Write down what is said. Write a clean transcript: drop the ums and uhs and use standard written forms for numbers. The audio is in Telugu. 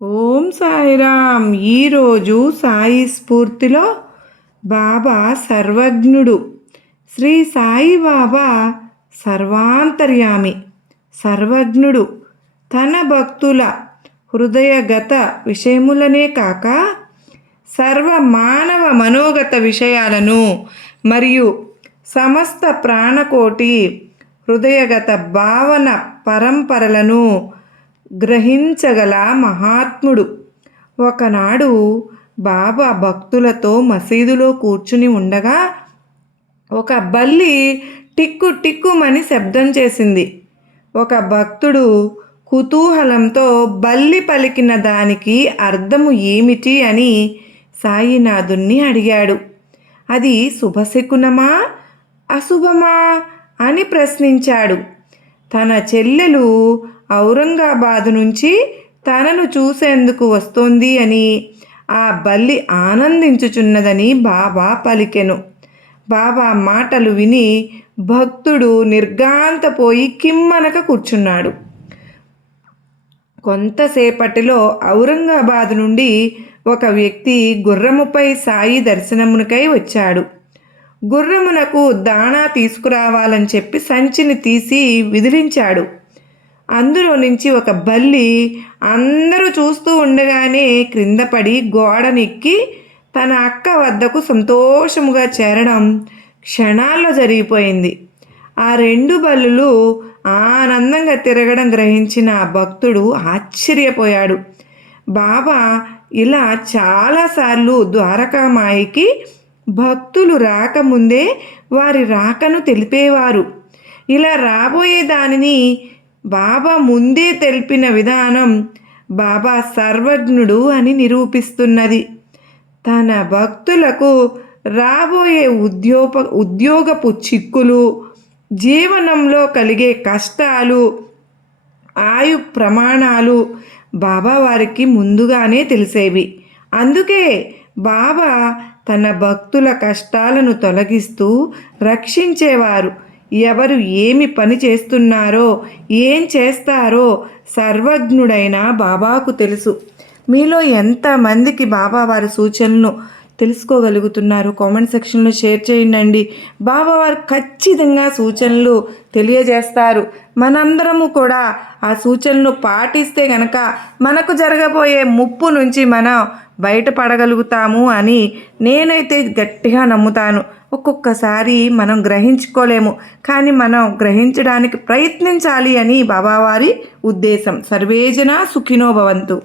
ఓం సాయిరామ్. ఈరోజు సాయి స్ఫూర్తిలో బాబా సర్వజ్ఞుడు. శ్రీ సాయి బాబా సర్వాంతర్యామి, సర్వజ్ఞుడు. తన భక్తుల హృదయగత విషయములనే కాక సర్వ మానవ మనోగత విషయాలను మరియు సమస్త ప్రాణకోటి హృదయగత భావన పరంపరలను గ్రహించగల మహాత్ముడు. ఒకనాడు బాబా భక్తులతో మసీదులో కూర్చుని ఉండగా ఒక బల్లి టిక్కు టిక్కుమని శబ్దం చేసింది. ఒక భక్తుడు కుతూహలంతో బల్లి పలికిన దానికి అర్థము ఏమిటి అని సాయినాథుణ్ణి అడిగాడు. అది శుభశకునమా అశుభమా అని ప్రశ్నించాడు. తన చెల్లెలు ఔరంగాబాదు నుంచి తనను చూసేందుకు వస్తోంది అని, ఆ బల్లి ఆనందించుచున్నదని బాబా పలికెను. బాబా మాటలు విని భక్తుడు నిర్ఘాంతపోయి కిమ్మనక కూర్చున్నాడు. కొంతసేపటిలో ఔరంగాబాదు నుండి ఒక వ్యక్తి గుర్రముపై సాయి దర్శనమునకై వచ్చాడు. గుర్రమునకు దాణా తీసుకురావాలని చెప్పి సంచిని తీసి విదిలించాడు. అందులో నుంచి ఒక బల్లి అందరూ చూస్తూ ఉండగానే క్రింద పడి గోడనెక్కి తన అక్క వద్దకు సంతోషముగా చేరడం క్షణాల్లో జరిగిపోయింది. ఆ రెండు బల్లులు ఆనందంగా తిరగడం గ్రహించిన ఆ భక్తుడు ఆశ్చర్యపోయాడు. బాబా ఇలా చాలాసార్లు ద్వారకామాయికి భక్తులు రాకముందే వారి రాకను తెలిపేవారు. ఇలా రాబోయే దానిని బాబా ముందే తెలిపిన విధానం బాబా సర్వజ్ఞుడు అని నిరూపిస్తున్నది. తన భక్తులకు రాబోయే ఉద్యోగపు చిక్కులు, జీవనంలో కలిగే కష్టాలు, ఆయు ప్రమాణాలు బాబా వారికి ముందుగానే తెలిసేవి. అందుకే బాబా తన భక్తుల కష్టాలను తొలగిస్తూ రక్షించేవారు. ఎవరు ఏమి పని చేస్తున్నారో, ఏం చేస్తారో సర్వజ్ఞుడైన బాబాకు తెలుసు. మీలో ఎంతమందికి బాబా వారి సూచనలను తెలుసుకోగలుగుతున్నారు? కామెంట్ సెక్షన్లో షేర్ చేయండి. బాబా వారు ఖచ్చితంగా సూచనలు తెలియజేస్తారు. మనందరము కూడా ఆ సూచనలు పాటిస్తే కనుక మనకు జరగబోయే ముప్పు నుంచి మనం బయటపడగలుగుతాము అని నేనైతే గట్టిగా నమ్ముతాను. ఒక్కొక్కసారి మనం గ్రహించుకోలేము, కానీ మనం గ్రహించడానికి ప్రయత్నించాలి అని బాబావారి ఉద్దేశం. సర్వేజన సుఖినో భవంతు.